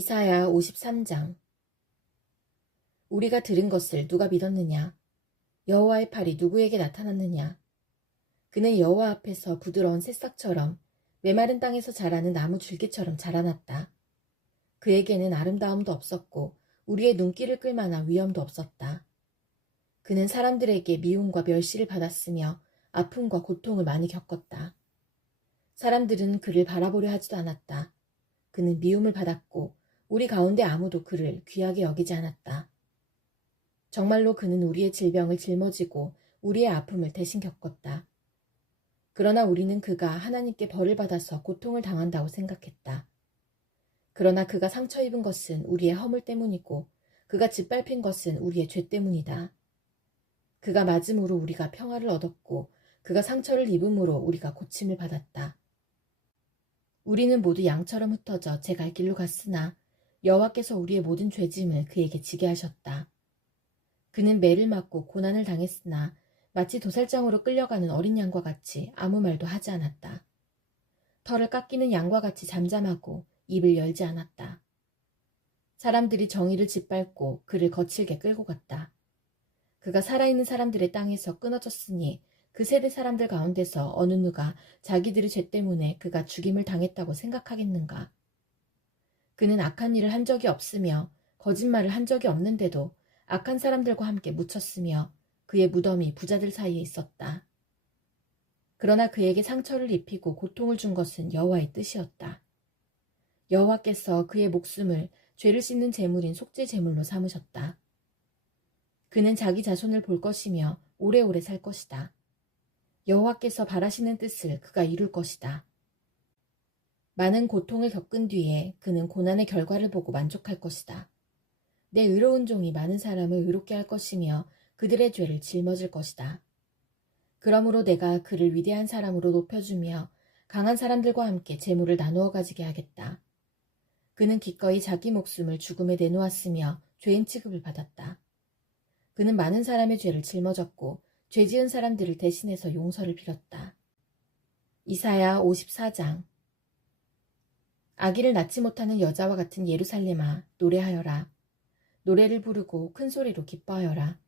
이사야 53장. 우리가 들은 것을 누가 믿었느냐? 여호와의 팔이 누구에게 나타났느냐? 그는 여호와 앞에서 부드러운 새싹처럼 메마른 땅에서 자라는 나무 줄기처럼 자라났다. 그에게는 아름다움도 없었고 우리의 눈길을 끌만한 위엄도 없었다. 그는 사람들에게 미움과 멸시를 받았으며 아픔과 고통을 많이 겪었다. 사람들은 그를 바라보려 하지도 않았다. 그는 미움을 받았고 우리 가운데 아무도 그를 귀하게 여기지 않았다. 정말로 그는 우리의 질병을 짊어지고 우리의 아픔을 대신 겪었다. 그러나 우리는 그가 하나님께 벌을 받아서 고통을 당한다고 생각했다. 그러나 그가 상처 입은 것은 우리의 허물 때문이고 그가 짓밟힌 것은 우리의 죄 때문이다. 그가 맞음으로 우리가 평화를 얻었고 그가 상처를 입음으로 우리가 고침을 받았다. 우리는 모두 양처럼 흩어져 제 갈 길로 갔으나 여호와께서 우리의 모든 죄짐을 그에게 지게 하셨다. 그는 매를 맞고 고난을 당했으나 마치 도살장으로 끌려가는 어린 양과 같이 아무 말도 하지 않았다. 털을 깎이는 양과 같이 잠잠하고 입을 열지 않았다. 사람들이 정의를 짓밟고 그를 거칠게 끌고 갔다. 그가 살아있는 사람들의 땅에서 끊어졌으니 그 세대 사람들 가운데서 어느 누가 자기들의 죄 때문에 그가 죽임을 당했다고 생각하겠는가? 그는 악한 일을 한 적이 없으며 거짓말을 한 적이 없는데도 악한 사람들과 함께 묻혔으며 그의 무덤이 부자들 사이에 있었다. 그러나 그에게 상처를 입히고 고통을 준 것은 여호와의 뜻이었다. 여호와께서 그의 목숨을 죄를 씻는 제물인 속죄 제물로 삼으셨다. 그는 자기 자손을 볼 것이며 오래오래 살 것이다. 여호와께서 바라시는 뜻을 그가 이룰 것이다. 많은 고통을 겪은 뒤에 그는 고난의 결과를 보고 만족할 것이다. 내 의로운 종이 많은 사람을 의롭게 할 것이며 그들의 죄를 짊어질 것이다. 그러므로 내가 그를 위대한 사람으로 높여주며 강한 사람들과 함께 재물을 나누어 가지게 하겠다. 그는 기꺼이 자기 목숨을 죽음에 내놓았으며 죄인 취급을 받았다. 그는 많은 사람의 죄를 짊어졌고 죄 지은 사람들을 대신해서 용서를 빌었다. 이사야 54장. 아기를 낳지 못하는 여자와 같은 예루살렘아, 노래하여라. 노래를 부르고 큰 소리로 기뻐하여라.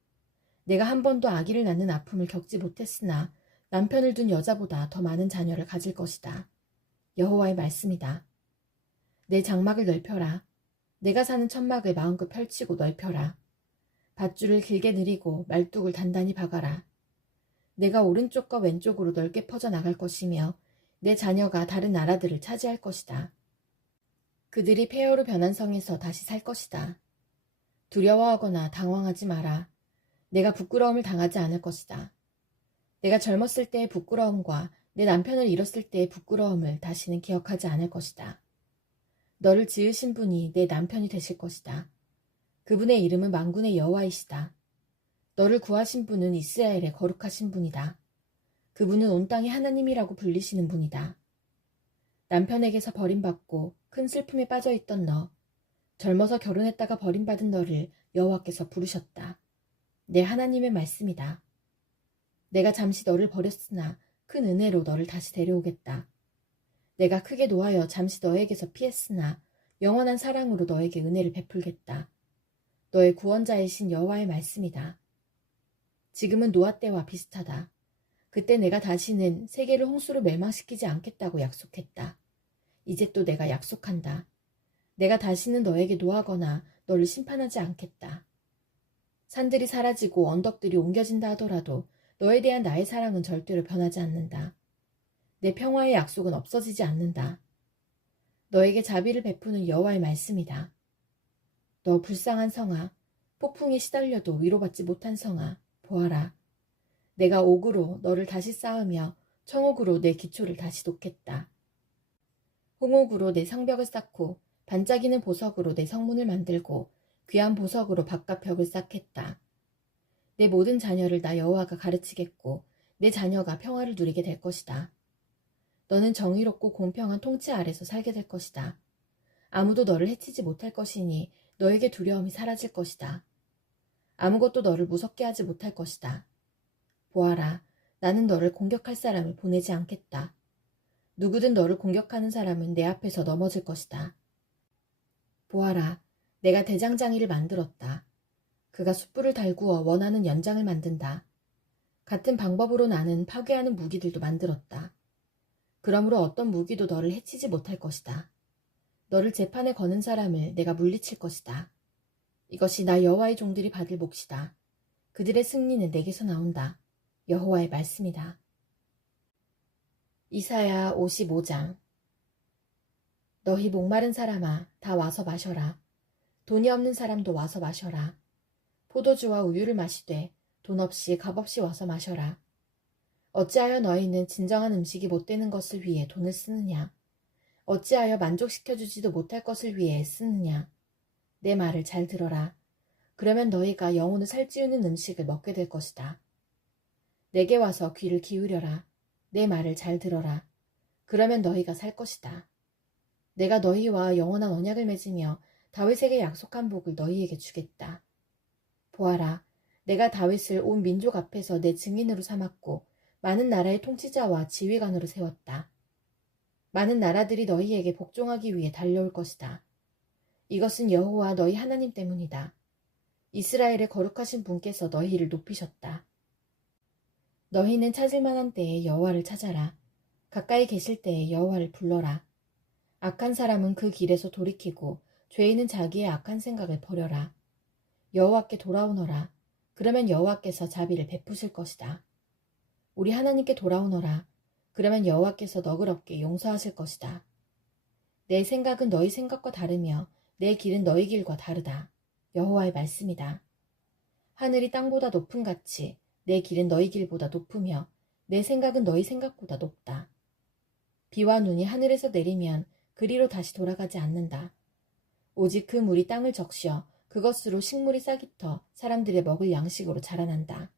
내가 한 번도 아기를 낳는 아픔을 겪지 못했으나 남편을 둔 여자보다 더 많은 자녀를 가질 것이다. 여호와의 말씀이다. 내 장막을 넓혀라. 내가 사는 천막을 마음껏 펼치고 넓혀라. 밧줄을 길게 늘이고 말뚝을 단단히 박아라. 내가 오른쪽과 왼쪽으로 넓게 퍼져나갈 것이며 내 자녀가 다른 나라들을 차지할 것이다. 그들이 폐허로 변한 성에서 다시 살 것이다. 두려워하거나 당황하지 마라. 내가 부끄러움을 당하지 않을 것이다. 내가 젊었을 때의 부끄러움과 내 남편을 잃었을 때의 부끄러움을 다시는 기억하지 않을 것이다. 너를 지으신 분이 내 남편이 되실 것이다. 그분의 이름은 만군의 여호와이시다. 너를 구하신 분은 이스라엘의 거룩하신 분이다. 그분은 온 땅의 하나님이라고 불리시는 분이다. 남편에게서 버림받고 큰 슬픔에 빠져있던 너, 젊어서 결혼했다가 버림받은 너를 여호와께서 부르셨다. 내 하나님의 말씀이다. 내가 잠시 너를 버렸으나 큰 은혜로 너를 다시 데려오겠다. 내가 크게 노하여 잠시 너에게서 피했으나 영원한 사랑으로 너에게 은혜를 베풀겠다. 너의 구원자이신 여호와의 말씀이다. 지금은 노아 때와 비슷하다. 그때 내가 다시는 세계를 홍수로 멸망시키지 않겠다고 약속했다. 이제 또 내가 약속한다. 내가 다시는 너에게 노하거나 너를 심판하지 않겠다. 산들이 사라지고 언덕들이 옮겨진다 하더라도 너에 대한 나의 사랑은 절대로 변하지 않는다. 내 평화의 약속은 없어지지 않는다. 너에게 자비를 베푸는 여호와의 말씀이다. 너 불쌍한 성아, 폭풍에 시달려도 위로받지 못한 성아, 보아라. 내가 옥으로 너를 다시 쌓으며 청옥으로 내 기초를 다시 놓겠다. 홍옥으로 내 성벽을 쌓고 반짝이는 보석으로 내 성문을 만들고 귀한 보석으로 바깥벽을 쌓겠다. 내 모든 자녀를 나 여호와가 가르치겠고 내 자녀가 평화를 누리게 될 것이다. 너는 정의롭고 공평한 통치 아래서 살게 될 것이다. 아무도 너를 해치지 못할 것이니 너에게 두려움이 사라질 것이다. 아무것도 너를 무섭게 하지 못할 것이다. 보아라, 나는 너를 공격할 사람을 보내지 않겠다. 누구든 너를 공격하는 사람은 내 앞에서 넘어질 것이다. 보아라, 내가 대장장이를 만들었다. 그가 숯불을 달구어 원하는 연장을 만든다. 같은 방법으로 나는 파괴하는 무기들도 만들었다. 그러므로 어떤 무기도 너를 해치지 못할 것이다. 너를 재판에 거는 사람을 내가 물리칠 것이다. 이것이 나 여호와의 종들이 받을 몫이다. 그들의 승리는 내게서 나온다. 여호와의 말씀이다. 이사야 55장. 너희 목마른 사람아, 다 와서 마셔라. 돈이 없는 사람도 와서 마셔라. 포도주와 우유를 마시되 돈 없이 값 없이 와서 마셔라. 어찌하여 너희는 진정한 음식이 못 되는 것을 위해 돈을 쓰느냐? 어찌하여 만족시켜주지도 못할 것을 위해 애쓰느냐? 내 말을 잘 들어라. 그러면 너희가 영혼을 살찌우는 음식을 먹게 될 것이다. 내게 와서 귀를 기울여라. 내 말을 잘 들어라. 그러면 너희가 살 것이다. 내가 너희와 영원한 언약을 맺으며 다윗에게 약속한 복을 너희에게 주겠다. 보아라, 내가 다윗을 온 민족 앞에서 내 증인으로 삼았고 많은 나라의 통치자와 지휘관으로 세웠다. 많은 나라들이 너희에게 복종하기 위해 달려올 것이다. 이것은 여호와 너희 하나님 때문이다. 이스라엘의 거룩하신 분께서 너희를 높이셨다. 너희는 찾을 만한 때에 여호와를 찾아라. 가까이 계실 때에 여호와를 불러라. 악한 사람은 그 길에서 돌이키고 죄인은 자기의 악한 생각을 버려라. 여호와께 돌아오너라. 그러면 여호와께서 자비를 베푸실 것이다. 우리 하나님께 돌아오너라. 그러면 여호와께서 너그럽게 용서하실 것이다. 내 생각은 너희 생각과 다르며 내 길은 너희 길과 다르다. 여호와의 말씀이다. 하늘이 땅보다 높음 같이 내 길은 너희 길보다 높으며 내 생각은 너희 생각보다 높다. 비와 눈이 하늘에서 내리면 그리로 다시 돌아가지 않는다. 오직 그 물이 땅을 적셔 그것으로 식물이 싹이 터 사람들의 먹을 양식으로 자라난다.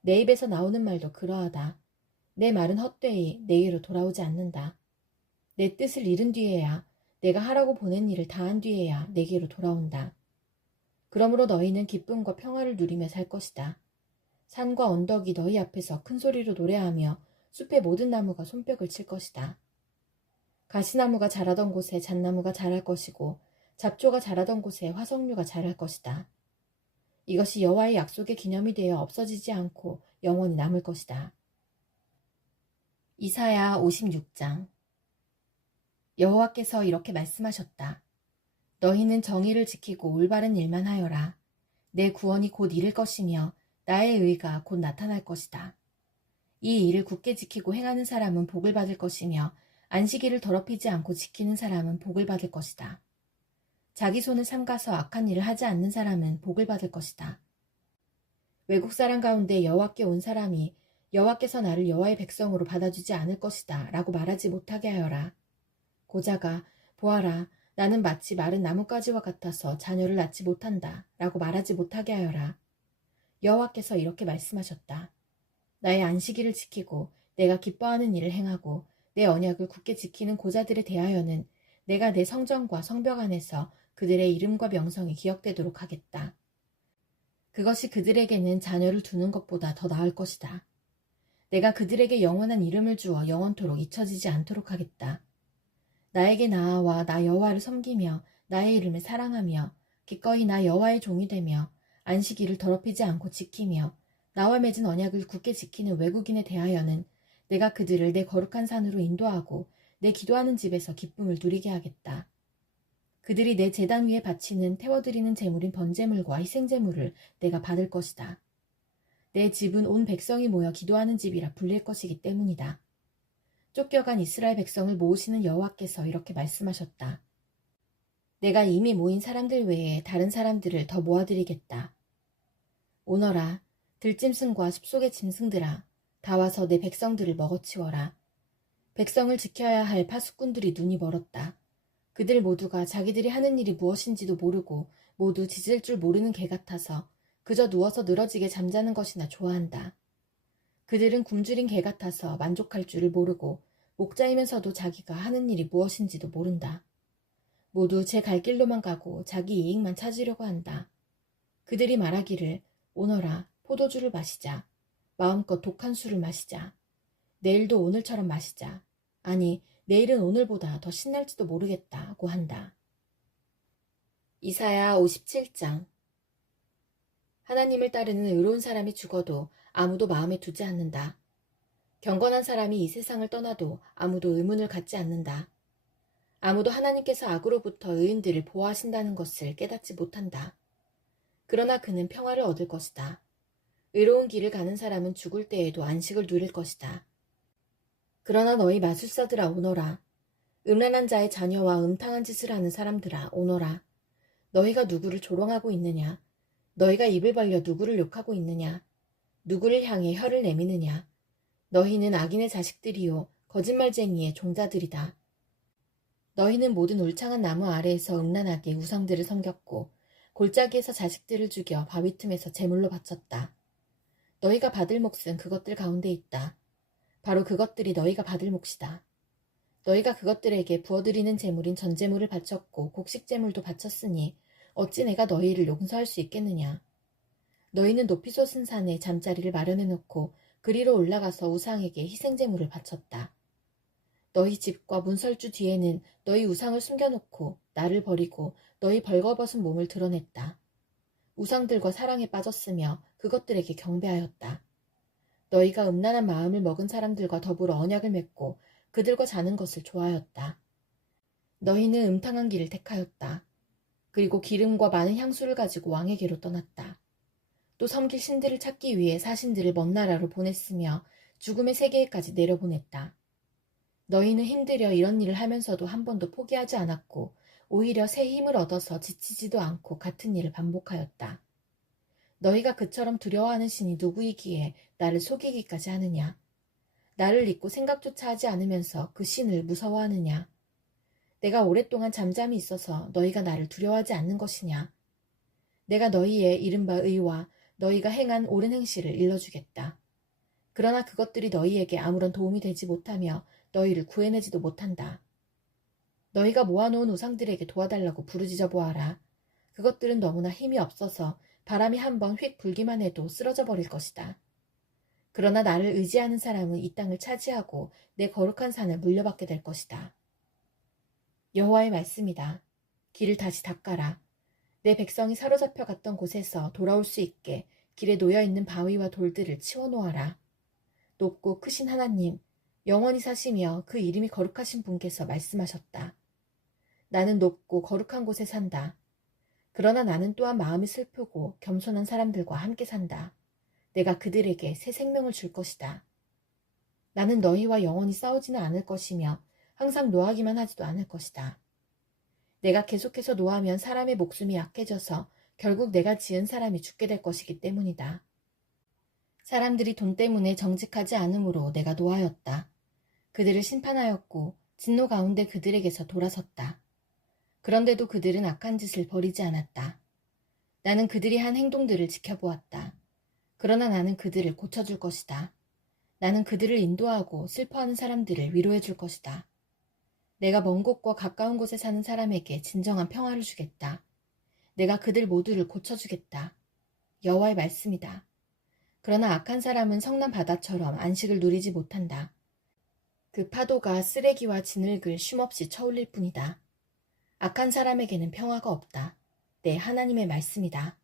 내 입에서 나오는 말도 그러하다. 내 말은 헛되이 내게로 돌아오지 않는다. 내 뜻을 이룬 뒤에야 내가 하라고 보낸 일을 다한 뒤에야 내게로 돌아온다. 그러므로 너희는 기쁨과 평화를 누리며 살 것이다. 산과 언덕이 너희 앞에서 큰 소리로 노래하며 숲의 모든 나무가 손뼉을 칠 것이다. 가시나무가 자라던 곳에 잣나무가 자랄 것이고 잡초가 자라던 곳에 화석류가 자랄 것이다. 이것이 여호와의 약속의 기념이 되어 없어지지 않고 영원히 남을 것이다. 이사야 56장. 여호와께서 이렇게 말씀하셨다. 너희는 정의를 지키고 올바른 일만 하여라. 내 구원이 곧 이를 것이며 나의 의가 곧 나타날 것이다. 이 일을 굳게 지키고 행하는 사람은 복을 받을 것이며 안식일을 더럽히지 않고 지키는 사람은 복을 받을 것이다. 자기 손을 삼가서 악한 일을 하지 않는 사람은 복을 받을 것이다. 외국 사람 가운데 여호와께 온 사람이 여호와께서 나를 여호와의 백성으로 받아주지 않을 것이다 라고 말하지 못하게 하여라. 고자가 보아라, 나는 마치 마른 나뭇가지와 같아서 자녀를 낳지 못한다 라고 말하지 못하게 하여라. 여호와께서 이렇게 말씀하셨다. 나의 안식일을 지키고 내가 기뻐하는 일을 행하고 내 언약을 굳게 지키는 고자들에 대하여는 내가 내 성전과 성벽 안에서 그들의 이름과 명성이 기억되도록 하겠다. 그것이 그들에게는 자녀를 두는 것보다 더 나을 것이다. 내가 그들에게 영원한 이름을 주어 영원토록 잊혀지지 않도록 하겠다. 나에게 나아와 나 여호와를 섬기며 나의 이름을 사랑하며 기꺼이 나 여호와의 종이 되며 안식일을 더럽히지 않고 지키며 나와 맺은 언약을 굳게 지키는 외국인에 대하여는 내가 그들을 내 거룩한 산으로 인도하고 내 기도하는 집에서 기쁨을 누리게 하겠다. 그들이 내 제단 위에 바치는 태워드리는 제물인 번제물과 희생제물을 내가 받을 것이다. 내 집은 온 백성이 모여 기도하는 집이라 불릴 것이기 때문이다. 쫓겨간 이스라엘 백성을 모으시는 여호와께서 이렇게 말씀하셨다. 내가 이미 모인 사람들 외에 다른 사람들을 더 모아드리겠다. 오너라, 들짐승과 숲속의 짐승들아, 다 와서 내 백성들을 먹어치워라. 백성을 지켜야 할 파수꾼들이 눈이 멀었다. 그들 모두가 자기들이 하는 일이 무엇인지도 모르고 모두 짖을 줄 모르는 개 같아서 그저 누워서 늘어지게 잠자는 것이나 좋아한다. 그들은 굶주린 개 같아서 만족할 줄을 모르고 목자이면서도 자기가 하는 일이 무엇인지도 모른다. 모두 제 갈 길로만 가고 자기 이익만 찾으려고 한다. 그들이 말하기를 오너라 포도주를 마시자. 마음껏 독한 술을 마시자. 내일도 오늘처럼 마시자. 아니 내일은 오늘보다 더 신날지도 모르겠다고 한다. 이사야 57장. 하나님을 따르는 의로운 사람이 죽어도 아무도 마음에 두지 않는다. 경건한 사람이 이 세상을 떠나도 아무도 의문을 갖지 않는다. 아무도 하나님께서 악으로부터 의인들을 보호하신다는 것을 깨닫지 못한다. 그러나 그는 평화를 얻을 것이다. 의로운 길을 가는 사람은 죽을 때에도 안식을 누릴 것이다. 그러나 너희 마술사들아 오너라. 음란한 자의 자녀와 음탕한 짓을 하는 사람들아 오너라. 너희가 누구를 조롱하고 있느냐? 너희가 입을 벌려 누구를 욕하고 있느냐? 누구를 향해 혀를 내미느냐? 너희는 악인의 자식들이요 거짓말쟁이의 종자들이다. 너희는 모든 울창한 나무 아래에서 음란하게 우상들을 섬겼고 골짜기에서 자식들을 죽여 바위 틈에서 제물로 바쳤다. 너희가 받을 몫은 그것들 가운데 있다. 바로 그것들이 너희가 받을 몫이다. 너희가 그것들에게 부어드리는 제물인 전제물을 바쳤고 곡식제물도 바쳤으니 어찌 내가 너희를 용서할 수 있겠느냐. 너희는 높이 솟은 산에 잠자리를 마련해놓고 그리로 올라가서 우상에게 희생제물을 바쳤다. 너희 집과 문설주 뒤에는 너희 우상을 숨겨놓고 나를 버리고 너희 벌거벗은 몸을 드러냈다. 우상들과 사랑에 빠졌으며 그것들에게 경배하였다. 너희가 음란한 마음을 먹은 사람들과 더불어 언약을 맺고 그들과 자는 것을 좋아하였다. 너희는 음탕한 길을 택하였다. 그리고 기름과 많은 향수를 가지고 왕에게로 떠났다. 또 섬길 신들을 찾기 위해 사신들을 먼 나라로 보냈으며 죽음의 세계에까지 내려보냈다. 너희는 힘들여 이런 일을 하면서도 한 번도 포기하지 않았고 오히려 새 힘을 얻어서 지치지도 않고 같은 일을 반복하였다. 너희가 그처럼 두려워하는 신이 누구이기에 나를 속이기까지 하느냐? 나를 잊고 생각조차 하지 않으면서 그 신을 무서워하느냐? 내가 오랫동안 잠잠히 있어서 너희가 나를 두려워하지 않는 것이냐? 내가 너희의 이른바 의와 너희가 행한 옳은 행실을 일러주겠다. 그러나 그것들이 너희에게 아무런 도움이 되지 못하며 너희를 구해내지도 못한다. 너희가 모아놓은 우상들에게 도와달라고 부르짖어 보아라. 그것들은 너무나 힘이 없어서 바람이 한번 휙 불기만 해도 쓰러져 버릴 것이다. 그러나 나를 의지하는 사람은 이 땅을 차지하고 내 거룩한 산을 물려받게 될 것이다. 여호와의 말씀이다. 길을 다시 닦아라. 내 백성이 사로잡혀 갔던 곳에서 돌아올 수 있게 길에 놓여있는 바위와 돌들을 치워놓아라. 높고 크신 하나님, 영원히 사시며 그 이름이 거룩하신 분께서 말씀하셨다. 나는 높고 거룩한 곳에 산다. 그러나 나는 또한 마음이 슬프고 겸손한 사람들과 함께 산다. 내가 그들에게 새 생명을 줄 것이다. 나는 너희와 영원히 싸우지는 않을 것이며 항상 노하기만 하지도 않을 것이다. 내가 계속해서 노하면 사람의 목숨이 약해져서 결국 내가 지은 사람이 죽게 될 것이기 때문이다. 사람들이 돈 때문에 정직하지 않으므로 내가 노하였다. 그들을 심판하였고 진노 가운데 그들에게서 돌아섰다. 그런데도 그들은 악한 짓을 버리지 않았다. 나는 그들이 한 행동들을 지켜보았다. 그러나 나는 그들을 고쳐줄 것이다. 나는 그들을 인도하고 슬퍼하는 사람들을 위로해줄 것이다. 내가 먼 곳과 가까운 곳에 사는 사람에게 진정한 평화를 주겠다. 내가 그들 모두를 고쳐주겠다. 여호와의 말씀이다. 그러나 악한 사람은 성난 바다처럼 안식을 누리지 못한다. 그 파도가 쓰레기와 진흙을 쉼없이 쳐올릴 뿐이다. 악한 사람에게는 평화가 없다. 내 하나님의 말씀이다.